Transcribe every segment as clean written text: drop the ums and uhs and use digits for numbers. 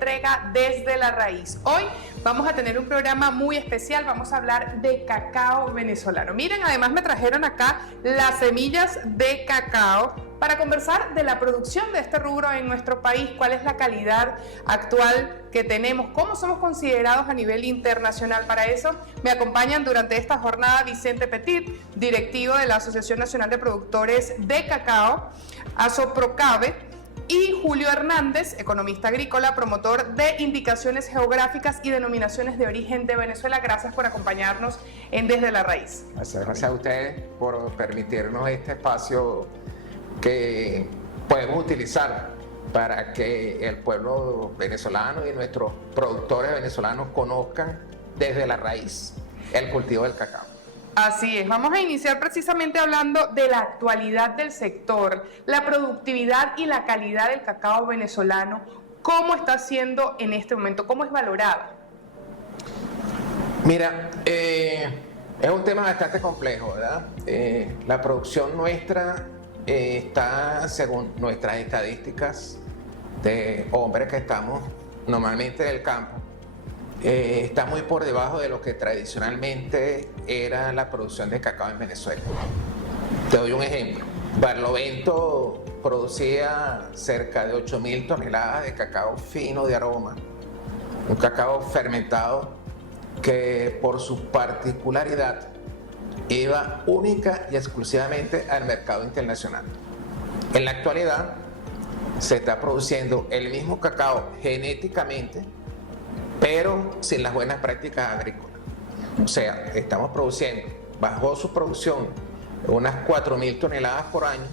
entrega Desde la Raíz. Hoy vamos a tener un programa muy especial, vamos a hablar de cacao venezolano. Miren, además me trajeron acá las semillas de cacao para conversar de la producción de este rubro en nuestro país, cuál es la calidad actual que tenemos, cómo somos considerados a nivel internacional. Para eso me acompañan durante esta jornada Vicente Petit, directivo de la Asociación Nacional de Productores de Cacao, ASOPROCABE, y Julio Hernández, economista agrícola, promotor de indicaciones geográficas y denominaciones de origen de Venezuela. Gracias por acompañarnos en Desde la Raíz. Gracias a ustedes por permitirnos este espacio que podemos utilizar para que el pueblo venezolano y nuestros productores venezolanos conozcan desde la raíz el cultivo del cacao. Así es, vamos a iniciar precisamente hablando de la actualidad del sector, la productividad y la calidad del cacao venezolano. ¿Cómo está siendo en este momento? ¿Cómo es valorada? Mira, es un tema bastante complejo, ¿verdad? La producción nuestra está, según nuestras estadísticas de hombres que estamos normalmente en el campo, está muy por debajo de lo que tradicionalmente era la producción de cacao en Venezuela. Te doy un ejemplo. Barlovento producía cerca de 8.000 toneladas de cacao fino de aroma, un cacao fermentado que por su particularidad iba única y exclusivamente al mercado internacional. En la actualidad se está produciendo el mismo cacao genéticamente, pero sin las buenas prácticas agrícolas. O sea, estamos produciendo, bajo su producción, unas 4.000 toneladas por año,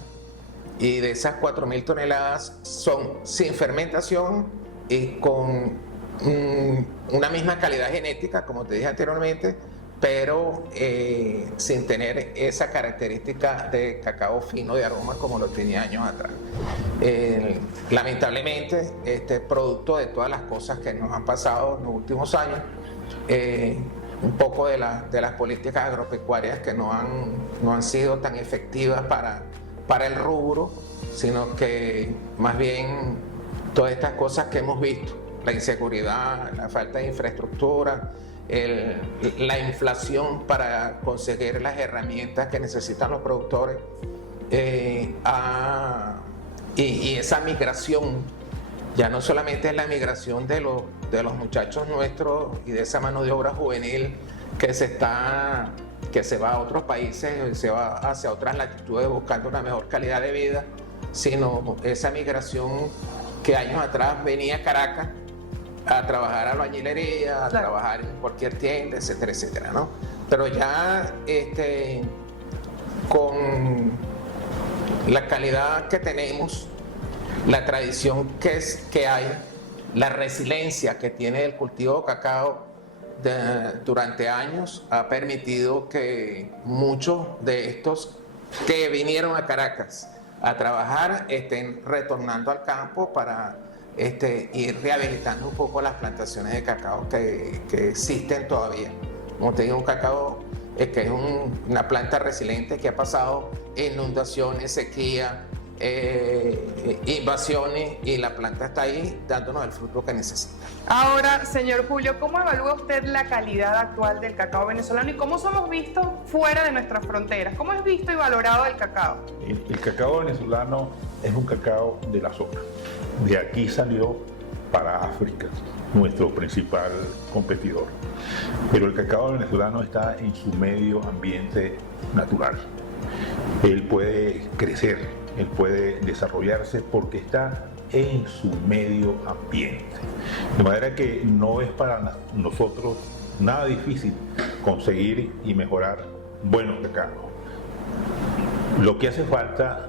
y de esas 4.000 toneladas son sin fermentación y con una misma calidad genética, como te dije anteriormente, pero sin tener esa característica de cacao fino de aroma como lo tenía años atrás. Lamentablemente, producto de todas las cosas que nos han pasado en los últimos años, un poco de las políticas agropecuarias que no han sido tan efectivas para el rubro, sino que más bien todas estas cosas que hemos visto, la inseguridad, la falta de infraestructura, la inflación para conseguir las herramientas que necesitan los productores, y esa migración, ya no solamente es la migración de los muchachos nuestros y de esa mano de obra juvenil que se va a otros países, se va hacia otras latitudes buscando una mejor calidad de vida, sino esa migración que años atrás venía a Caracas a trabajar a albañilería, a trabajar en cualquier tienda, etcétera, etcétera, ¿no? Pero ya con la calidad que tenemos, la tradición que hay, la resiliencia que tiene el cultivo de cacao durante años, ha permitido que muchos de estos que vinieron a Caracas a trabajar estén retornando al campo para ir rehabilitando un poco las plantaciones de cacao que existen todavía. Como te digo, un cacao que es una planta resiliente que ha pasado inundaciones, sequía, invasiones, y la planta está ahí dándonos el fruto que necesita. Ahora, señor Julio, ¿cómo evalúa usted la calidad actual del cacao venezolano y cómo somos vistos fuera de nuestras fronteras? ¿Cómo es visto y valorado el cacao? El cacao venezolano es un cacao de la zona. De aquí salió para África, nuestro principal competidor. Pero el cacao venezolano está en su medio ambiente natural. Él puede crecer, él puede desarrollarse porque está en su medio ambiente. De manera que no es para nosotros nada difícil conseguir y mejorar buenos cacaos. Lo que hace falta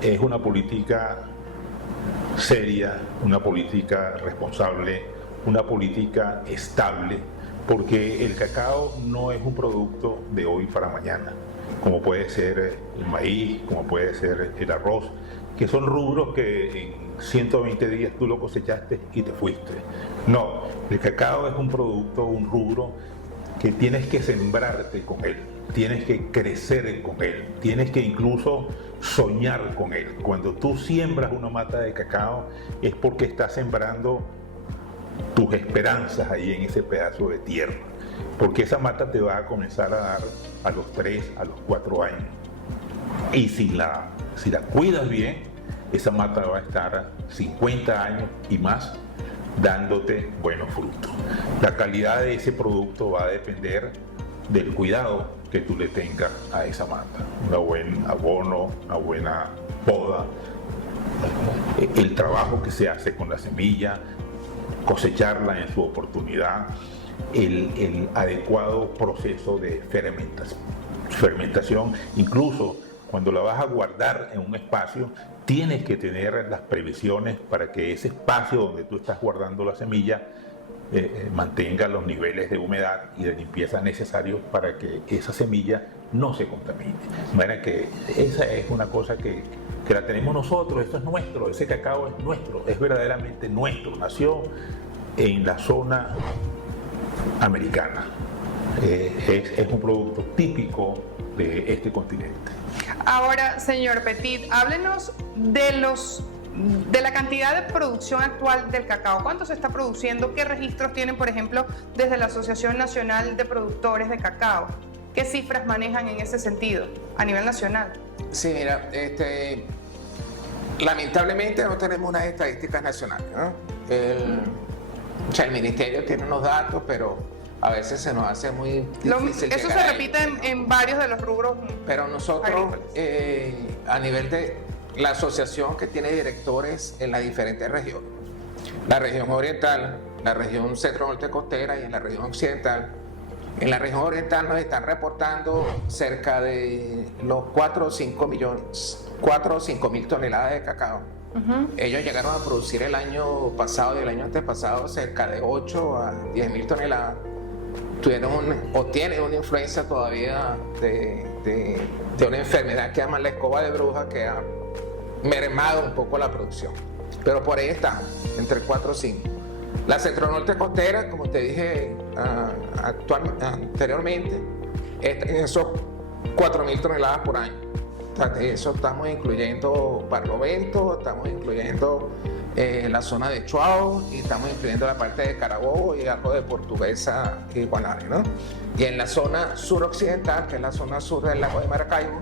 es una política seria, una política responsable, una política estable, porque el cacao no es un producto de hoy para mañana, como puede ser el maíz, como puede ser el arroz, que son rubros que en 120 días tú lo cosechaste y te fuiste. No, el cacao es un producto, un rubro que tienes que sembrarte con él, tienes que crecer con él, tienes que incluso soñar con él. Cuando tú siembras una mata de cacao es porque estás sembrando tus esperanzas ahí en ese pedazo de tierra, porque esa mata te va a comenzar a dar a los 3, a los 4 años. Y si la cuidas bien, esa mata va a estar 50 años y más dándote buenos frutos. La calidad de ese producto va a depender del cuidado que tú le tengas a esa mata. Un buen abono, una buena poda, el trabajo que se hace con la semilla, cosecharla en su oportunidad, el adecuado proceso de fermentación. Incluso cuando la vas a guardar en un espacio, tienes que tener las previsiones para que ese espacio donde tú estás guardando la semilla mantenga los niveles de humedad y de limpieza necesarios para que esa semilla no se contamine. De manera que esa es una cosa que la tenemos nosotros, esto es nuestro, ese cacao es nuestro, es verdaderamente nuestro, nació en la zona americana, es un producto típico de este continente. Ahora, señor Petit, háblenos de la cantidad de producción actual del cacao. ¿Cuánto se está produciendo? ¿Qué registros tienen, por ejemplo, desde la Asociación Nacional de Productores de Cacao? ¿Qué cifras manejan en ese sentido a nivel nacional? Sí, mira, lamentablemente no tenemos unas estadísticas nacionales, ¿no? El ministerio tiene unos datos, pero a veces se nos hace muy difícil. Eso se repite en varios de los rubros. Pero nosotros, a nivel de la asociación que tiene directores en las diferentes regiones, la región oriental, la región centro-norte costera y en la región occidental. En la región oriental nos están reportando cerca de los 4 o 5 mil toneladas de cacao. Ellos llegaron a producir el año pasado y el año antepasado cerca de 8 a 10 mil toneladas. Tienen una influencia todavía de una enfermedad que llaman la escoba de bruja, que ha mermado un poco la producción. Pero por ahí estamos, entre 4 o 5. La centro-norte costera, como te dije anteriormente, está en esos 4.000 toneladas por año. Eso estamos incluyendo Barlovento, estamos incluyendo la zona de Chuao y estamos incluyendo la parte de Carabobo y algo de Portuguesa y Guanare, ¿no? Y en la zona suroccidental, que es la zona sur del lago de Maracaibo,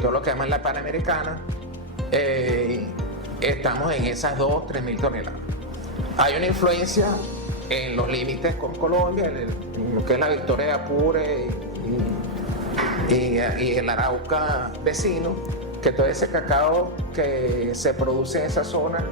todo lo que llaman la Panamericana, estamos en esas 2-3 mil toneladas. Hay una influencia en los límites con Colombia, en lo que es la Victoria de Apure y el Arauca vecino, que todo ese cacao que se produce en esa zona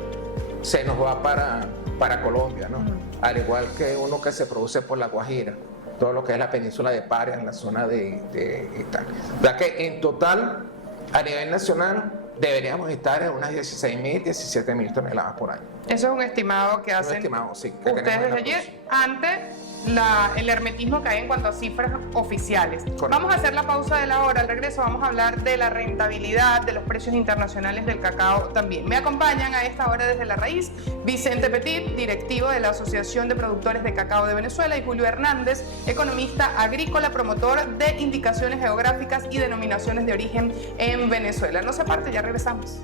se nos va para Colombia, ¿no? Al igual que uno que se produce por la Guajira, todo lo que es la península de Paria, en la zona de Italia. O sea que en total, a nivel nacional, deberíamos estar en unas 16.000, 17.000 toneladas por año. Eso es un estimado que hacen sí, ustedes desde ayer, ante el hermetismo que hay en cuanto a cifras oficiales. Correcto. Vamos a hacer la pausa de la hora. Al regreso vamos a hablar de la rentabilidad, de los precios internacionales del cacao también. Me acompañan a esta hora desde La Raíz Vicente Petit, directivo de la Asociación de Productores de Cacao de Venezuela, y Julio Hernández, economista agrícola, promotor de indicaciones geográficas y denominaciones de origen en Venezuela. No se aparte, ya regresamos.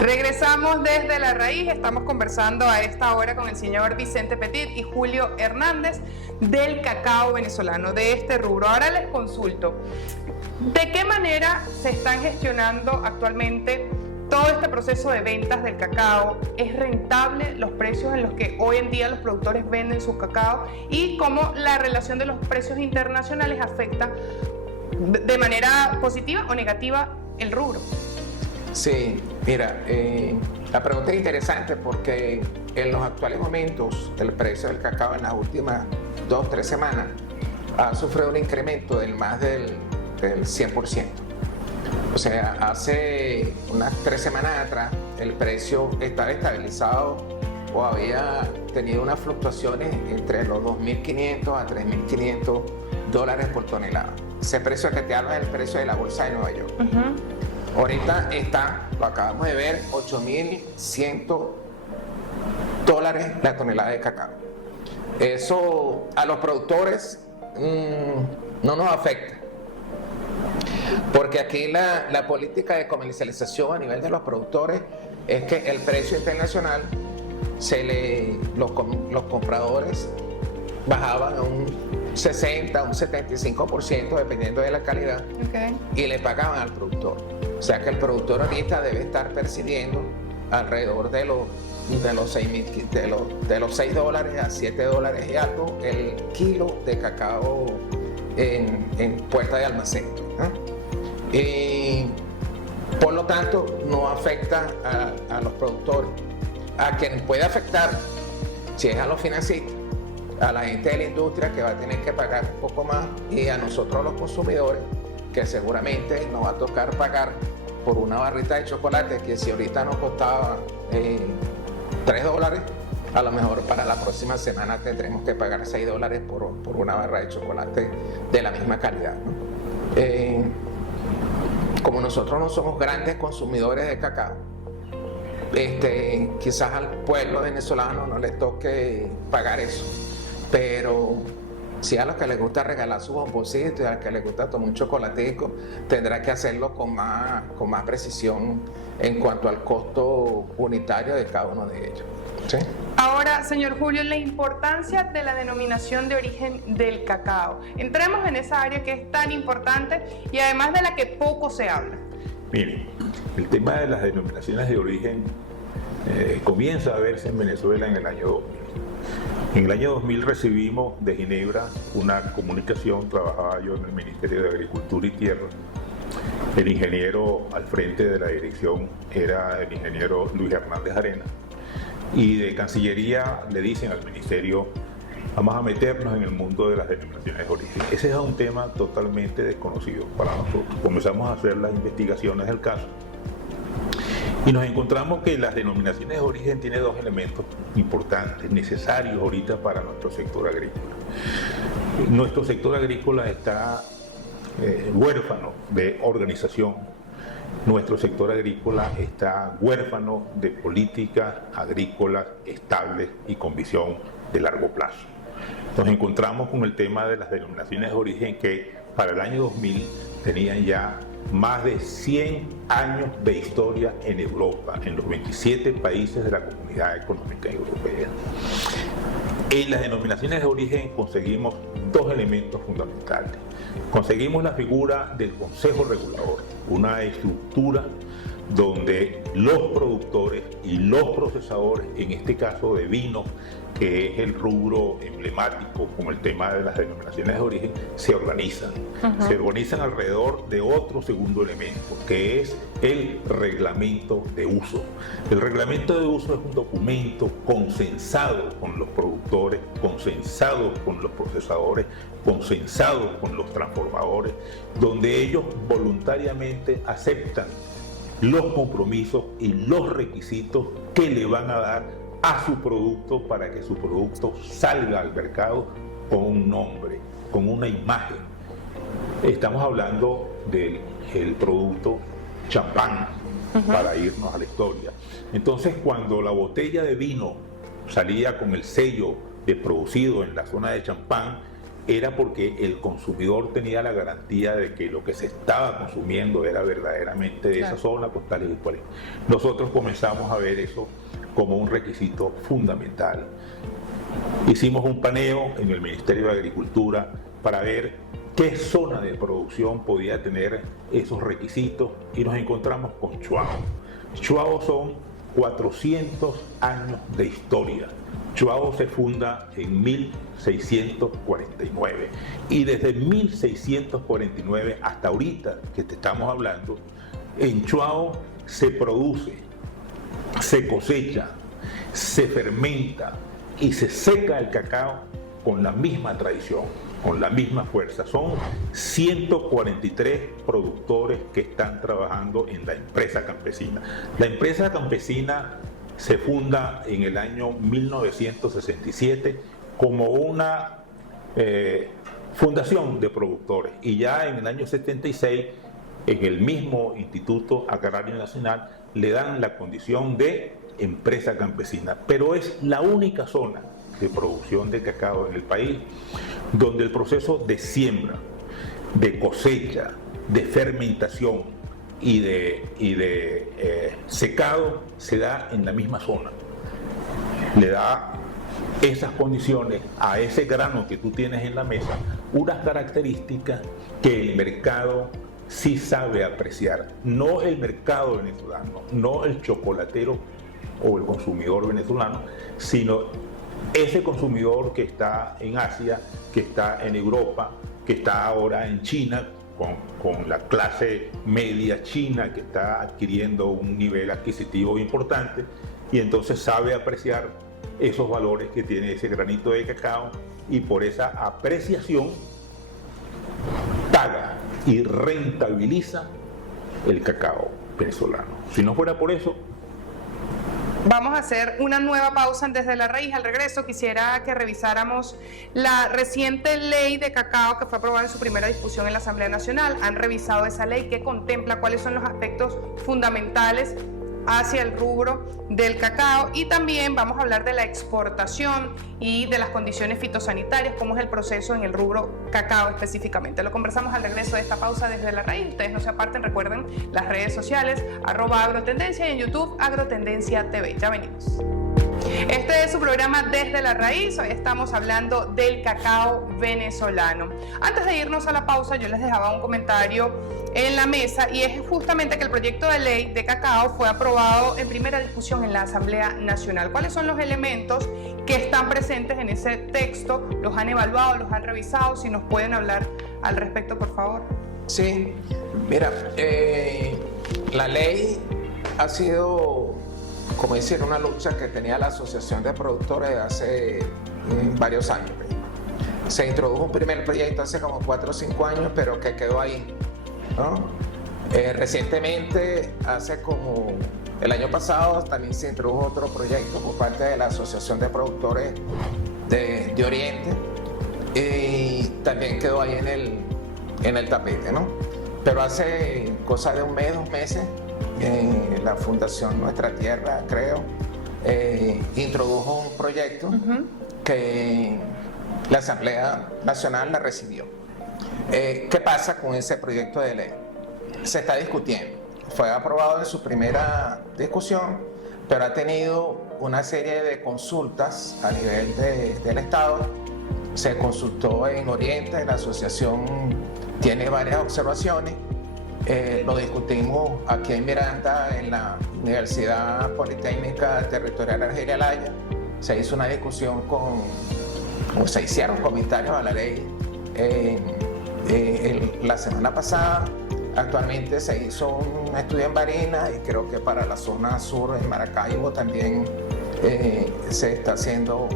Regresamos desde La Raíz, estamos conversando a esta hora con el señor Vicente Petit y Julio Hernández del cacao venezolano, de este rubro. Ahora les consulto, ¿de qué manera se están gestionando actualmente todo este proceso de ventas del cacao? ¿Es rentable los precios en los que hoy en día los productores venden sus cacao? ¿Y cómo la relación de los precios internacionales afecta de manera positiva o negativa el rubro? Sí, mira, la pregunta es interesante porque en los actuales momentos el precio del cacao en las últimas 2-3 semanas ha sufrido un incremento del más del 100%. O sea, hace unas 3 semanas atrás el precio estaba estabilizado o había tenido unas fluctuaciones entre los $2.500 a $3.500 por tonelada. Ese precio que te hablo es el precio de la bolsa de Nueva York. Ahorita está, lo acabamos de ver, $8.100 la tonelada de cacao. Eso a los productores no nos afecta, porque aquí la política de comercialización a nivel de los productores es que el precio internacional los compradores bajaban a un 60, un 75% dependiendo de la calidad, y le pagaban al productor. O sea que el productor ahorita debe estar percibiendo alrededor de los $6 a $7 y algo el kilo de cacao en puerta de almacén, ¿no? Y por lo tanto no afecta a los productores. A quien puede afectar, si es a los financistas, a la gente de la industria, que va a tener que pagar un poco más, y a nosotros los consumidores, que seguramente nos va a tocar pagar por una barrita de chocolate que si ahorita nos costaba $3, a lo mejor para la próxima semana tendremos que pagar $6 por una barra de chocolate de la misma calidad, ¿no? Como nosotros no somos grandes consumidores de cacao, quizás al pueblo venezolano no les toque pagar eso, pero si a los que les gusta regalar sus bomboncitos y a los que les gusta tomar un chocolatico, tendrá que hacerlo con más precisión en cuanto al costo unitario de cada uno de ellos, ¿sí? Ahora, señor Julio, la importancia de la denominación de origen del cacao. Entremos en esa área que es tan importante y además de la que poco se habla. Miren, el tema de las denominaciones de origen comienza a verse en Venezuela en el año 2000. En el año 2000 recibimos de Ginebra una comunicación, trabajaba yo en el Ministerio de Agricultura y Tierra. El ingeniero al frente de la dirección era el ingeniero Luis Hernández Arenas, y de Cancillería le dicen al Ministerio: vamos a meternos en el mundo de las denominaciones de origen. Ese es un tema totalmente desconocido para nosotros. Comenzamos a hacer las investigaciones del caso y nos encontramos que las denominaciones de origen tienen dos elementos importantes, necesarios ahorita para nuestro sector agrícola. Nuestro sector agrícola está huérfano de organización. Nuestro sector agrícola está huérfano de políticas agrícolas estables y con visión de largo plazo. Nos encontramos con el tema de las denominaciones de origen que para el año 2000 tenían ya más de 100 años de historia en Europa, en los 27 países de la Comunidad Económica Europea. En las denominaciones de origen conseguimos dos elementos fundamentales. Conseguimos la figura del Consejo Regulador, una estructura donde los productores y los procesadores, en este caso de vino, que es el rubro emblemático como el tema de las denominaciones de origen, se organizan. Se organizan alrededor de otro segundo elemento, que es el reglamento de uso. El reglamento de uso es un documento consensado con los productores, consensado con los procesadores, consensado con los transformadores, donde ellos voluntariamente aceptan los compromisos y los requisitos que le van a dar a su producto para que su producto salga al mercado con un nombre, con una imagen. Estamos hablando del producto champán, para irnos a la historia. Entonces, cuando la botella de vino salía con el sello de producido en la zona de champán, era porque el consumidor tenía la garantía de que lo que se estaba consumiendo era verdaderamente de esa zona, con tales y cuales. Nosotros comenzamos a ver eso como un requisito fundamental. Hicimos un paneo en el Ministerio de Agricultura para ver qué zona de producción podía tener esos requisitos y nos encontramos con Chuao. Chuao son 400 años de historia. Chuao se funda en 1649 y desde 1649 hasta ahorita que te estamos hablando, en Chuao se produce, se cosecha, se fermenta y se seca el cacao con la misma tradición, con la misma fuerza. Son 143 productores que están trabajando en la empresa campesina. La empresa campesina se funda en el año 1967 como una fundación de productores, y ya en el año 76 en el mismo Instituto Agrario Nacional le dan la condición de empresa campesina, pero es la única zona de producción de cacao en el país donde el proceso de siembra, de cosecha, de fermentación y de secado se da en la misma zona. le da esas condiciones a ese grano que tú tienes en la mesa, unas características que el mercado sí sabe apreciar. No el mercado venezolano, no el chocolatero o el consumidor venezolano, sino ese consumidor que está en Asia, que está en Europa, que está ahora en China, con la clase media china que está adquiriendo un nivel adquisitivo importante, y entonces sabe apreciar esos valores que tiene ese granito de cacao, y por esa apreciación paga y rentabiliza el cacao venezolano. Si no fuera por eso... Vamos a hacer una nueva pausa desde la raíz. Al regreso quisiera que revisáramos la reciente ley de cacao que fue aprobada en su primera discusión en la Asamblea Nacional. Han revisado esa ley, que contempla cuáles son los aspectos fundamentales hacia el rubro del cacao, y también vamos a hablar de la exportación y de las condiciones fitosanitarias, cómo es el proceso en el rubro cacao específicamente. Lo conversamos al regreso de esta pausa desde la raíz. Ustedes no se aparten, recuerden las redes sociales @agrotendencia y en YouTube Agrotendencia TV. Ya venimos. Este es su programa Desde la Raíz. Hoy estamos hablando del cacao venezolano. Antes de irnos a la pausa, yo les dejaba un comentario en la mesa, y es justamente que el proyecto de ley de cacao fue aprobado en primera discusión en la Asamblea Nacional. ¿Cuáles son los elementos que están presentes en ese texto? ¿Los han evaluado, los han revisado? Si nos pueden hablar al respecto, por favor. Sí, mira, la ley ha sido, como decir, una lucha que tenía la Asociación de Productores hace varios años. Se introdujo un primer proyecto hace como 4 o 5 años, pero que quedó ahí, ¿no? Recientemente, hace como el año pasado, también se introdujo otro proyecto por parte de la Asociación de Productores de Oriente, y también quedó ahí en el tapete, ¿no? Pero hace cosa de un mes, 2 meses, la Fundación Nuestra Tierra, creo, introdujo un proyecto que la Asamblea Nacional la recibió. ¿Qué pasa con ese proyecto de ley? Se está discutiendo. Fue aprobado en su primera discusión, pero ha tenido una serie de consultas a nivel del Estado. Se consultó en Oriente, la asociación tiene varias observaciones. Lo discutimos aquí en Miranda, en la Universidad Politécnica Territorial Argelia Laya. Se hizo una discusión se hicieron comentarios a la ley la semana pasada. Actualmente se hizo un estudio en Barinas, y creo que para la zona sur, en Maracaibo, también se está haciendo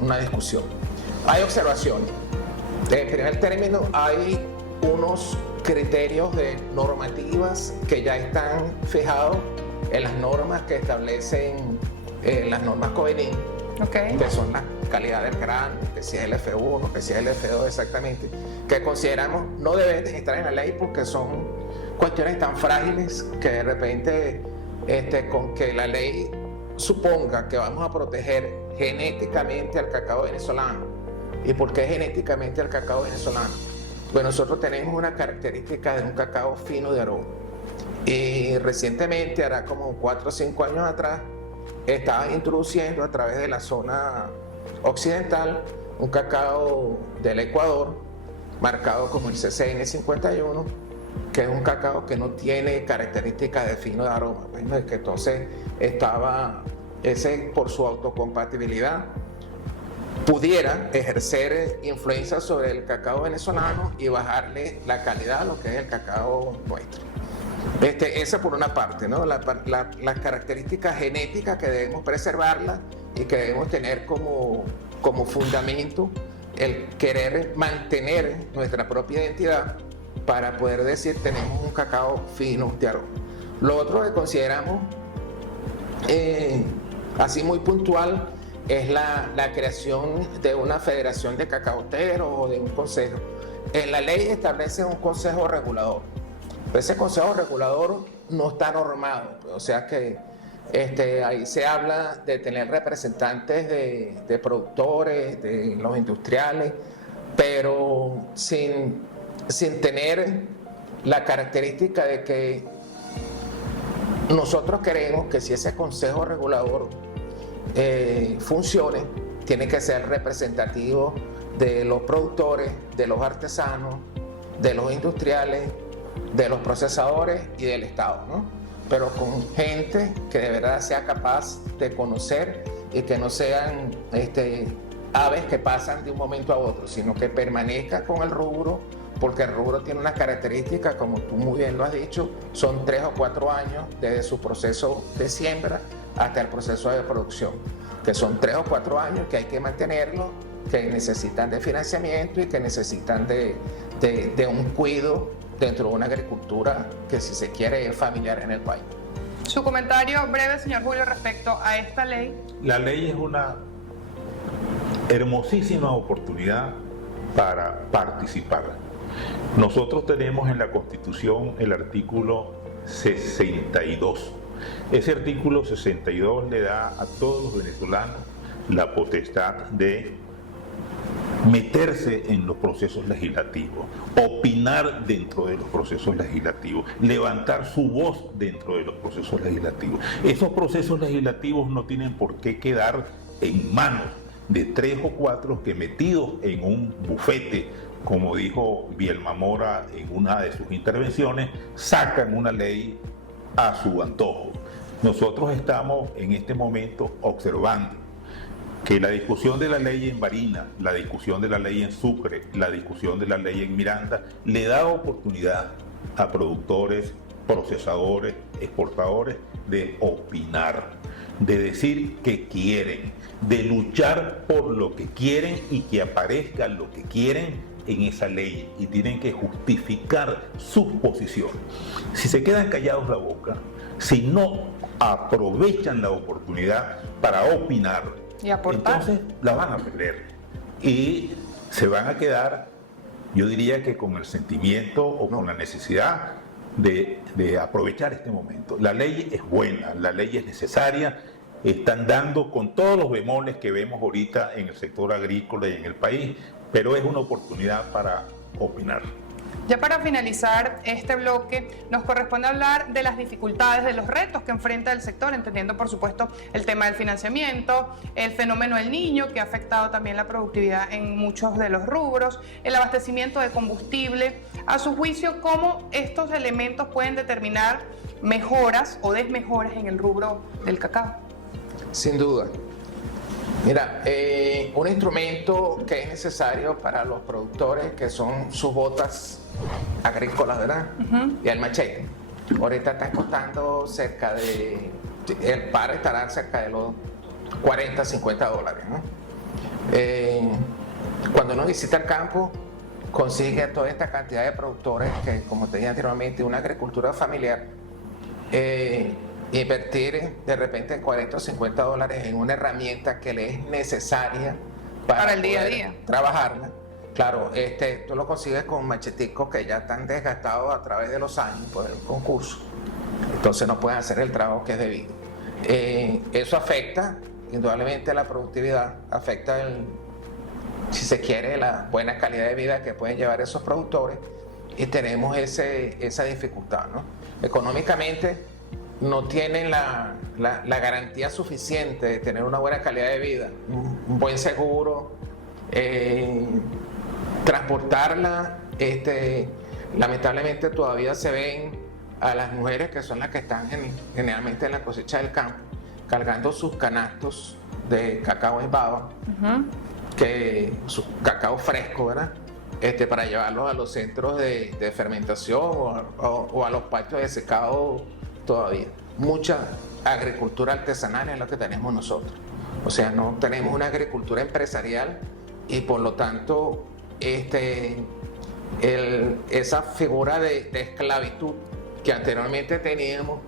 una discusión. Hay observaciones. En primer término, hay unos criterios de normativas que ya están fijados en las normas que establecen las normas COENIN, que son la calidad del grano, que si es el F1, que si es el F2 exactamente, que consideramos no deben de estar en la ley porque son cuestiones tan frágiles que de repente con que la ley suponga que vamos a proteger genéticamente al cacao venezolano. ¿Y por qué genéticamente al cacao venezolano? Pues nosotros tenemos una característica de un cacao fino de aroma, y recientemente, hará como 4 o 5 años atrás, estaban introduciendo a través de la zona occidental un cacao del Ecuador marcado como el CCN 51, que es un cacao que no tiene características de fino de aroma. Bueno, es que entonces estaba ese, por su autocompatibilidad, pudiera ejercer influencia sobre el cacao venezolano y bajarle la calidad a lo que es el cacao nuestro. Esa por una parte, ¿no? Las características genéticas que debemos preservarlas y que debemos tener como fundamento el querer mantener nuestra propia identidad para poder decir tenemos un cacao fino de aroma. Lo otro que consideramos así muy puntual es la creación de una federación de cacaoteros o de un consejo. En la ley establece un consejo regulador. Ese consejo regulador no está normado, o sea que ahí se habla de tener representantes de productores, de los industriales, pero sin tener la característica de que nosotros queremos que si ese consejo regulador funcione, tiene que ser representativo de los productores, de los artesanos, de los industriales, de los procesadores y del Estado, ¿no? Pero con gente que de verdad sea capaz de conocer y que no sean aves que pasan de un momento a otro, sino que permanezca con el rubro, porque el rubro tiene una característica, como tú muy bien lo has dicho, son 3 o 4 años desde su proceso de siembra hasta el proceso de producción, que son 3 o 4 años que hay que mantenerlo, que necesitan de financiamiento y que necesitan de un cuidado dentro de una agricultura que, si se quiere, es familiar en el país. Su comentario breve, señor Julio, respecto a esta ley. La ley es una hermosísima oportunidad para participar. Nosotros tenemos en la Constitución el artículo 62. Ese artículo 62 le da a todos los venezolanos la potestad de meterse en los procesos legislativos, opinar dentro de los procesos legislativos, levantar su voz dentro de los procesos legislativos. Esos procesos legislativos no tienen por qué quedar en manos de 3 o 4 que, metidos en un bufete, como dijo Bielma Mora en una de sus intervenciones, sacan una ley a su antojo. Nosotros estamos en este momento observando que la discusión de la ley en Barinas, la discusión de la ley en Sucre, la discusión de la ley en Miranda, le da oportunidad a productores, procesadores, exportadores de opinar, de decir que quieren, de luchar por lo que quieren y que aparezca lo que quieren en esa ley, y tienen que justificar sus posiciones. Si se quedan callados la boca, si no aprovechan la oportunidad para opinar, y aportar, entonces la van a perder y se van a quedar, yo diría que con el sentimiento o con la necesidad de aprovechar este momento. La ley es buena, la ley es necesaria, están dando con todos los bemoles que vemos ahorita en el sector agrícola y en el país, pero es una oportunidad para opinar. Ya para finalizar este bloque, nos corresponde hablar de las dificultades, de los retos que enfrenta el sector, entendiendo por supuesto el tema del financiamiento, el fenómeno del Niño, que ha afectado también la productividad en muchos de los rubros, el abastecimiento de combustible. A su juicio, ¿cómo estos elementos pueden determinar mejoras o desmejoras en el rubro del cacao? Sin duda. Mira, un instrumento que es necesario para los productores, que son sus botas agrícolas, ¿verdad? Y el machete. Ahorita están costando cerca de, el par estará cerca de los $40, $50, ¿no? Cuando uno visita el campo, consigue toda esta cantidad de productores que, como te dije anteriormente, una agricultura familiar, invertir de repente $40 o $50 en una herramienta que le es necesaria para el día a día, trabajarla. Claro, tú lo consigues con macheticos que ya están desgastados a través de los años por el concurso, entonces no pueden hacer el trabajo que es debido. Eso afecta indudablemente la productividad, afecta si se quiere, la buena calidad de vida que pueden llevar esos productores, y tenemos esa dificultad, ¿no? Económicamente no tienen la garantía suficiente de tener una buena calidad de vida, un buen seguro, transportarla. Lamentablemente todavía se ven a las mujeres, que son las que están generalmente en la cosecha del campo, cargando sus canastos de cacao en baba, que su cacao fresco, ¿verdad? Para llevarlos a los centros de fermentación o a los patios de secado. Todavía mucha agricultura artesanal es lo que tenemos nosotros, o sea, no tenemos una agricultura empresarial, y por lo tanto esa figura de esclavitud que anteriormente teníamos,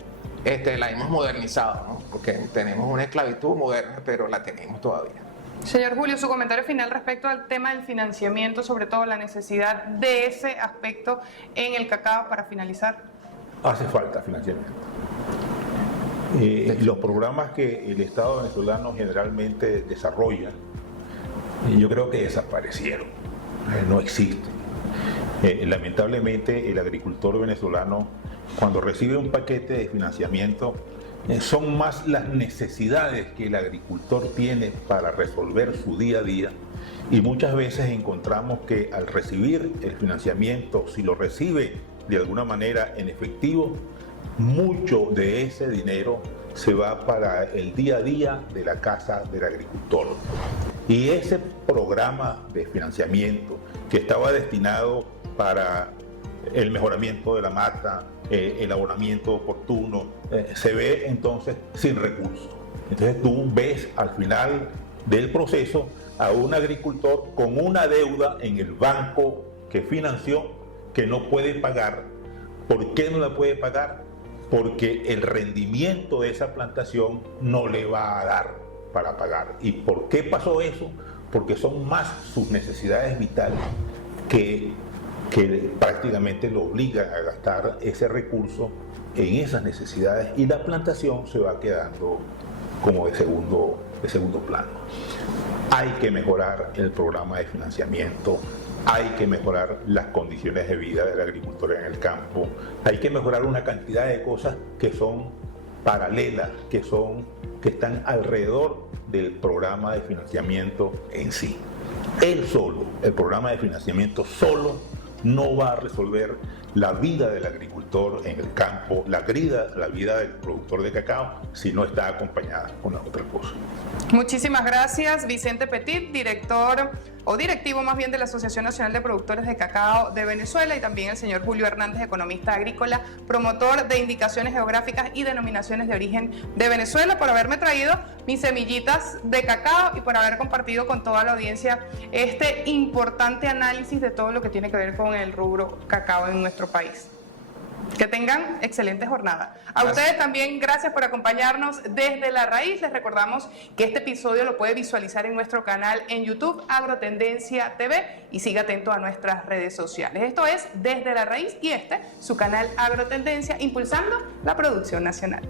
la hemos modernizado, ¿no? Porque tenemos una esclavitud moderna, pero la tenemos todavía. Señor Julio, su comentario final respecto al tema del financiamiento, sobre todo la necesidad de ese aspecto en el cacao, para finalizar. Hace falta financiamiento. Los programas que el Estado venezolano generalmente desarrolla, yo creo que desaparecieron, no existen. Lamentablemente el agricultor venezolano, cuando recibe un paquete de financiamiento, son más las necesidades que el agricultor tiene para resolver su día a día, y muchas veces encontramos que al recibir el financiamiento, si lo recibe de alguna manera en efectivo, mucho de ese dinero se va para el día a día de la casa del agricultor. Y ese programa de financiamiento que estaba destinado para el mejoramiento de la mata, el abonamiento oportuno, se ve entonces sin recursos. Entonces tú ves al final del proceso a un agricultor con una deuda en el banco que financió que no puede pagar. ¿Por qué no la puede pagar? Porque el rendimiento de esa plantación no le va a dar para pagar. ¿Y por qué pasó eso? Porque son más sus necesidades vitales que prácticamente lo obligan a gastar ese recurso en esas necesidades, y la plantación se va quedando como de segundo plano. Hay que mejorar el programa de financiamiento, hay que mejorar las condiciones de vida del agricultor en el campo, hay que mejorar una cantidad de cosas que son paralelas, que están alrededor del programa de financiamiento en sí. El programa de financiamiento solo no va a resolver la vida del agricultor en el campo, la vida del productor de cacao, si no está acompañada con las otras cosas. Muchísimas gracias, Vicente Petit, directivo más bien de la Asociación Nacional de Productores de Cacao de Venezuela, y también el señor Julio Hernández, economista agrícola, promotor de indicaciones geográficas y denominaciones de origen de Venezuela, por haberme traído mis semillitas de cacao y por haber compartido con toda la audiencia este importante análisis de todo lo que tiene que ver con el rubro cacao en nuestro país. Que tengan excelente jornada. A ustedes también, gracias por acompañarnos desde La Raíz. Les recordamos que este episodio lo puede visualizar en nuestro canal en YouTube, Agrotendencia TV, y siga atento a nuestras redes sociales. Esto es Desde La Raíz y su canal Agrotendencia, impulsando la producción nacional.